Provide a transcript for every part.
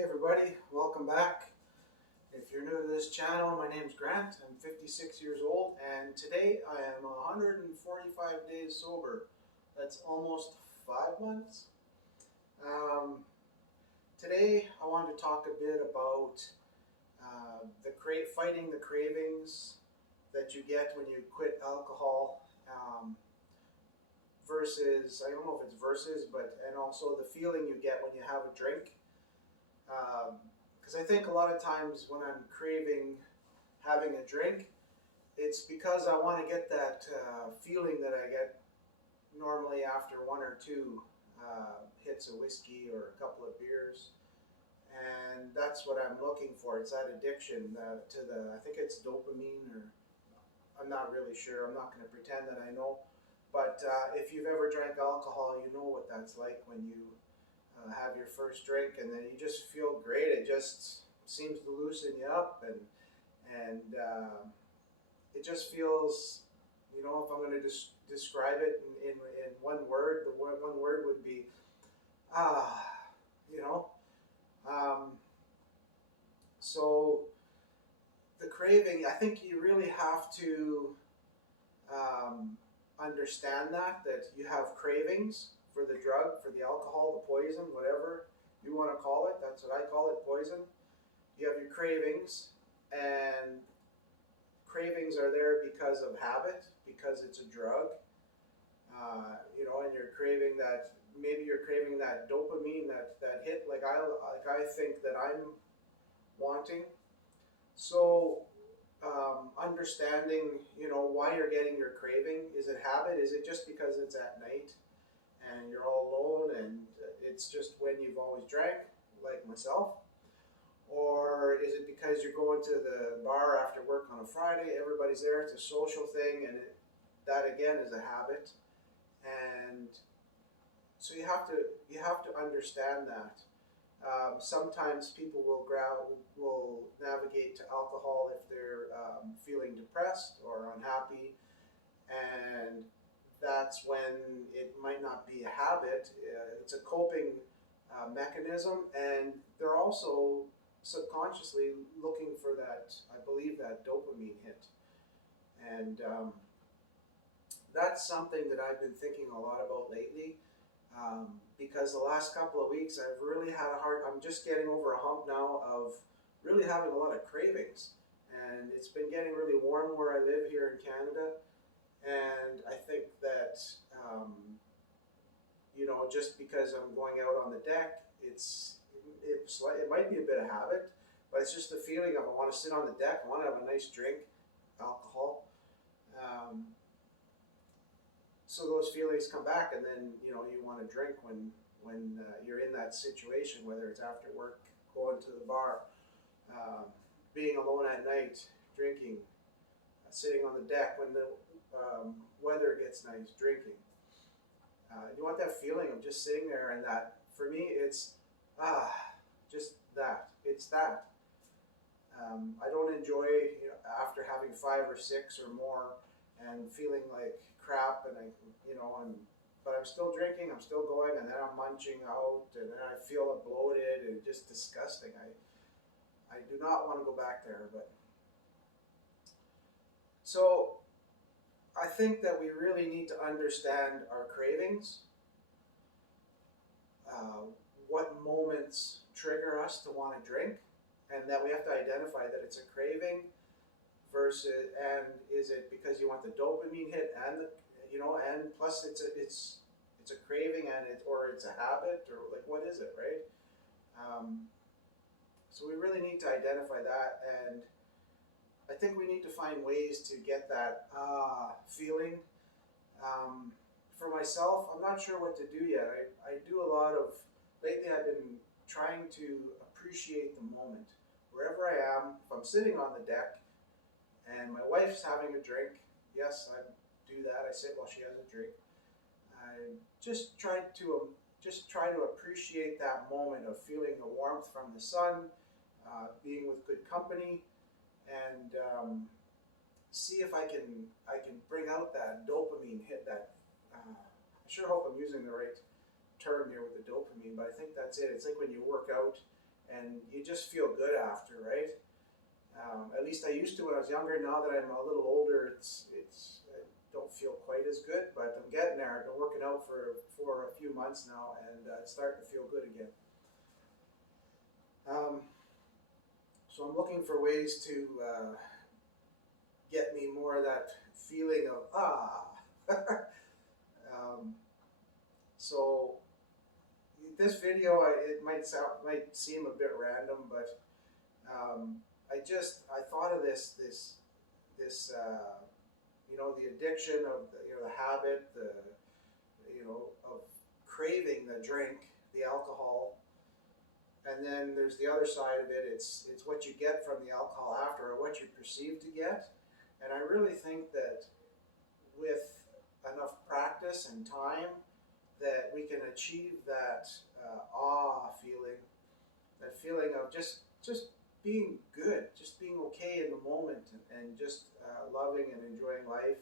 Hey everybody, welcome back. If you're new to this channel, my name's Grant. I'm 56 years old and today I am 145 days sober. That's almost 5 months. Um, Today I wanted to talk a bit about fighting the cravings that you get when you quit alcohol, versus, I don't know if it's versus, and also the feeling you get when you have a drink. Because I think a lot of times when I'm craving having a drink, it's because I want to get that feeling that I get normally after one or two hits of whiskey or a couple of beers. And that's what I'm looking for. It's that addiction I think it's dopamine, or I'm not really sure. I'm not going to pretend that I know. But if you've ever drank alcohol, you know what that's like when you have your first drink, and then you just feel great. It just seems to loosen you up, and it just feels, if I'm going to describe it in one word, the one word would be ah, you know. So the craving, I think you really have to understand that you have cravings for the drug, for the alcohol, the poison, whatever you want to call it. That's what I call it, poison. You have your cravings, and cravings are there because of habit, because it's a drug. And you're craving that. Maybe you're craving that dopamine, that hit, like I think that I'm wanting. So understanding, why you're getting your craving. Is it habit? Is it just because it's at night and you're all alone and it's just when you've always drank, like myself? Or is it because you're going to the bar after work on a Friday, everybody's there, it's a social thing, and that again is a habit. And so you have to understand that. Sometimes people will navigate to alcohol if they're feeling depressed or unhappy, and that's when it might not be a habit. It's a coping mechanism, and they're also subconsciously looking for that, I believe, that dopamine hit. And that's something that I've been thinking a lot about lately. Because the last couple of weeks I've really had I'm just getting over a hump now of really having a lot of cravings. And it's been getting really warm where I live here in Canada. And I think that, just because I'm going out on the deck, it might be a bit of habit, but it's just the feeling of I want to sit on the deck, I want to have a nice drink, alcohol. So those feelings come back, and then you want to drink when you're in that situation, whether it's after work, going to the bar, being alone at night, drinking, sitting on the deck when the weather gets nice, drinking. You want that feeling of just sitting there, and that for me it's just that. It's that. I don't enjoy after having 5 or 6 or more and feeling like crap, and but I'm still drinking, I'm still going, and then I'm munching out, and then I feel bloated and just disgusting. I do not want to go back there, but so I think that we really need to understand our cravings, what moments trigger us to want to drink, and that we have to identify that it's a craving versus, and is it because you want the dopamine hit, and and plus it's a craving, or it's a habit, or like, what is it, right? So we really need to identify that, and I think we need to find ways to get that feeling. For myself, I'm not sure what to do yet. I do a lot of, lately I've been trying to appreciate the moment. Wherever I am, if I'm sitting on the deck and my wife's having a drink, yes, I do that. I sit while she has a drink. I just try to appreciate that moment of feeling the warmth from the sun, being with good company, and see if I can bring out that dopamine hit. That I sure hope I'm using the right term here with the dopamine, but I think that's it. It's like when you work out and you just feel good after, right? At least I used to when I was younger. Now that I'm a little older, I don't feel quite as good, but I'm getting there. I've been working out for a few months now, and it's starting to feel good again. Um, so I'm looking for ways to get me more of that feeling of um, so this video, it might seem a bit random, but I thought of this the addiction of the habit, of craving the drink, the alcohol, and then there's the other side of it. It's what you get from the alcohol after, or what you perceive to get. And I really think that with enough practice and time, that we can achieve that feeling, that feeling of just being good, just being okay in the moment, and just loving and enjoying life,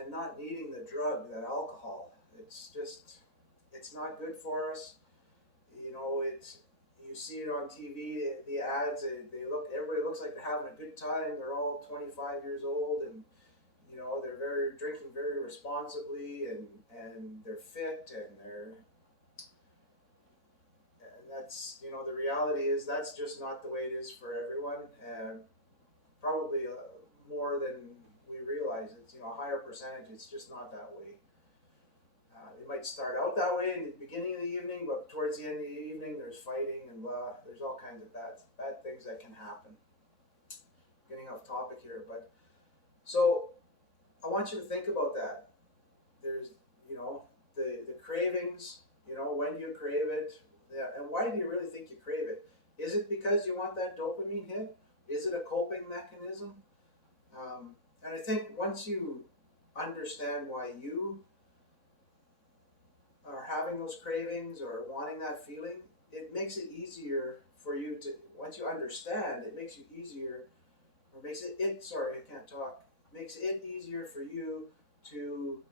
and not needing the drug, that alcohol. It's not good for us. You see it on TV, the ads. Everybody looks like they're having a good time. They're all 25 years old, and they're drinking very responsibly, and they're fit, and that's the reality is that's just not the way it is for everyone, and probably more than we realize. It's a higher percentage. It's just not that way. It might start out that way in the beginning of the evening, but towards the end of the evening, there's fighting and blah. There's all kinds of bad things that can happen. Getting off topic here, but so I want you to think about that. There's the cravings. When you crave it, and why do you really think you crave it? Is it because you want that dopamine hit? Is it a coping mechanism? And I think once you understand why you are having those cravings or wanting that feeling, it makes it easier for you to, once you understand, it makes you easier, or makes sorry, I can't talk, makes it easier for you to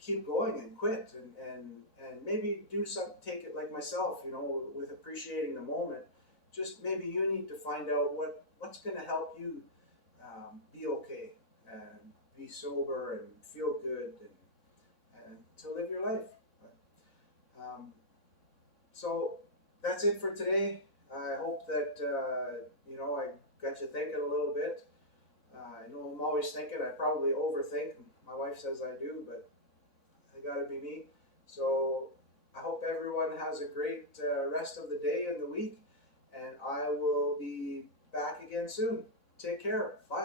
keep going and quit, and maybe take it like myself, with appreciating the moment. Just maybe you need to find out what's going to help you be okay and be sober and feel good, and to live your life. So that's it for today. I hope that I got you thinking a little bit. I know I'm always thinking. I probably overthink. My wife says I do, but I got to be me. So I hope everyone has a great rest of the day and the week, and I will be back again soon. Take care. Bye.